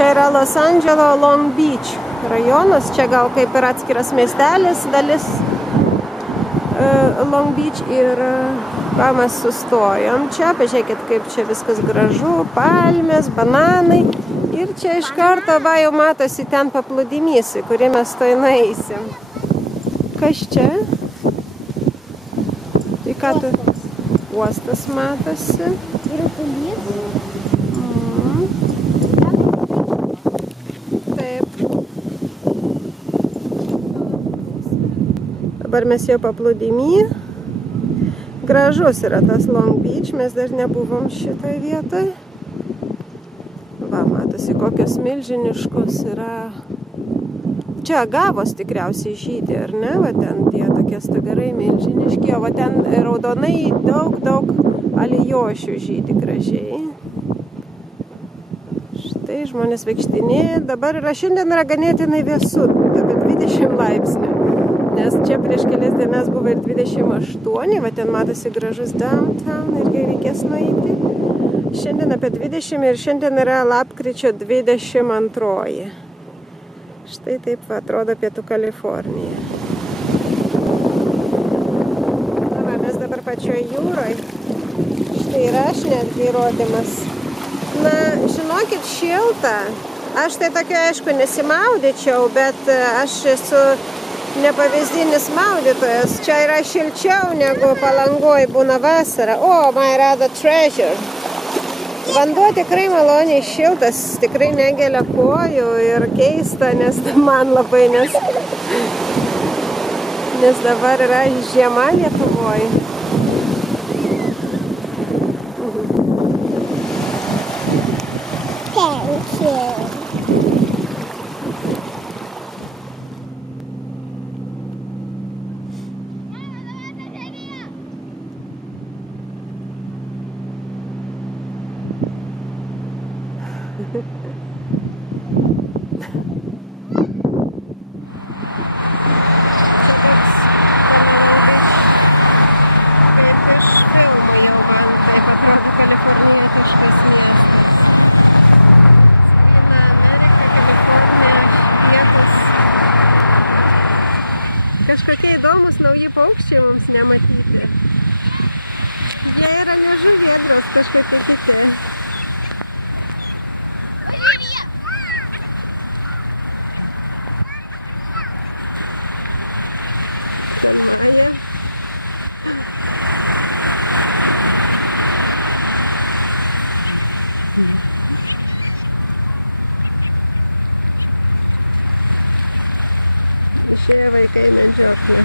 Čia yra Los Andželo Long Beach rajonas, čia gal kaip ir atskiras miestelis, dalis Long Beach ir ką mes sustojom čia, pažiūrėkit, kaip čia viskas gražu, palmės, bananai ir čia iš karto va jau matosi ten paplūdimys, į kurį mes toj nueisim. Kas čia? Tai ką tu? Uostas matosi. Ir pilis. Dabar mes jau paplūdimy. Gražus yra tas Long Beach, mes dar nebuvom šitoj vietoj. Va, matosi, kokios milžiniškos yra. Čia agavos tikriausiai žydi, ar ne? Va ten tie tokie stagarai milžiniški, o va ten raudonai daug alijošių žydi gražiai. Štai žmonės vaikštinėja. Dabar šiandien yra ganėtinai vėsu, apie 20 laipsnių. Nes čia prieš kelias dienas buvo ir 28, va ten matosi gražus downtown, irgi reikės nueiti. Šiandien apie 20 ir šiandien yra lapkričio 22. Štai taip va, atrodo Pietų Kalifornija. Va, mes dabar pačioj jūroj. Štai ir aš netgi įrodymas. Na, žinokit, šilta. Aš tai tokia, aišku, nesimaudyčiau, bet aš esu nepavyzdinis maudytojas. Čia yra šilčiau negu Palangoj būna vasara. O, my rather treasure. Vanduo tikrai maloniai šiltas, tikrai negelia kojų ir keista, nes man labai, nes dabar yra žiema Lietuvoj. Thank you. Kažkokie įdomus nauji paukščiai mums nematyti. Jie yra ne žuvėdros, kažkokie kiti. Senąją. Išėjo vaikai medžioklę.